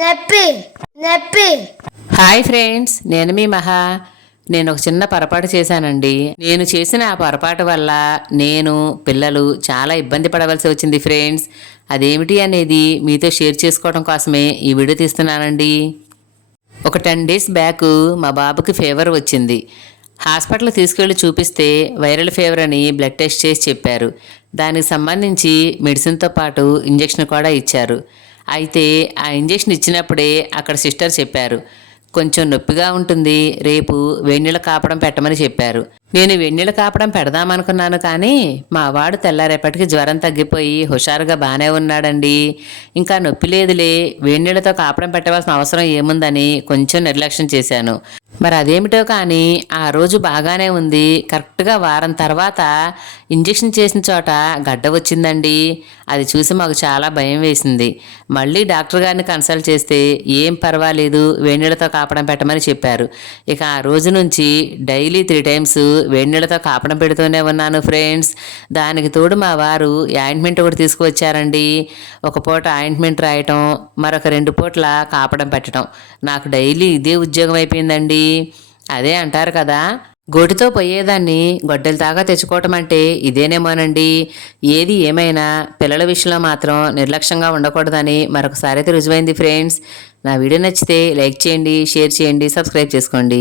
నొప్పి నొప్పి. Hi friends నేను మీ మహా. నేను ఒక చిన్న పొరపాటు చేశానండి. నేను చేసిన ఆ పొరపాటు వల్ల నేను పిల్లలు చాలా ఇబ్బంది పడవలసి వచ్చింది ఫ్రెండ్స్. అదేమిటి అనేది మీతో షేర్ చేసుకోవడం కోసమే ఈ వీడియో తీస్తున్నానండి. ఒక టెన్ డేస్ బ్యాక్ మా బాబుకి ఫీవర్ వచ్చింది. హాస్పిటల్ తీసుకెళ్ళి చూపిస్తే వైరల్ ఫీవర్ అని బ్లడ్ టెస్ట్ చేసి చెప్పారు. దానికి సంబంధించి మెడిసిన్తో పాటు ఇంజెక్షన్ కూడా ఇచ్చారు. అయితే ఆ ఇంజెక్షన్ ఇచ్చినప్పుడే అక్కడ సిస్టర్ చెప్పారు కొంచెం నొప్పిగా ఉంటుంది రేపు వెన్నెల కాపడం పెట్టమని చెప్పారు. నేను వెన్నెల కాపడం పెడదామనుకున్నాను కానీ మా వాడు తెల్లారేపటికి జ్వరం తగ్గిపోయి హుషారుగా బాగానే ఉన్నాడండి. ఇంకా నొప్పి లేదులే వేడినీళ్ళతో కాపడం పెట్టవలసిన అవసరం ఏముందని కొంచెం నిర్లక్ష్యం చేశాను. మరి అదేమిటో కానీ ఆ రోజు బాగానే ఉంది. కరెక్ట్గా వారం తర్వాత ఇంజెక్షన్ చేసిన చోట గడ్డ వచ్చిందండి. అది చూసి మాకు చాలా భయం వేసింది. మళ్ళీ డాక్టర్ గారిని కన్సల్ట్ చేస్తే ఏం పర్వాలేదు వేడినీళ్ళతో కాపడం పెట్టమని చెప్పారు. ఇక ఆ రోజు నుంచి డైలీ త్రీ టైమ్స్ వేడినీళ్ళతో కాపడం పెడుతూనే ఉన్నాను ఫ్రెండ్స్. దానికి తోడు మా వారు ఆయింట్మెంట్ ఒకటి తీసుకువచ్చారండి. ఒక పూట ఆయింట్మెంట్ రాయటం మరొక రెండు పూట్ల కాపడం పెట్టడం నాకు డైలీ ఇదే ఉద్యోగం అయిపోయిందండి. అదే అంటారు కదా. గోటితో పోయేదాన్ని గొడ్డలి దాకా తెచ్చుకోవటం అంటే ఇదేనేమోనండి. ఏది ఏమైనా పిల్లల విషయంలో మాత్రం నిర్లక్ష్యంగా ఉండకూడదని మరొకసారి అయితే రుజువైంది ఫ్రెండ్స్. నా వీడియో నచ్చితే లైక్ చేయండి షేర్ చేయండి సబ్స్క్రైబ్ చేసుకోండి.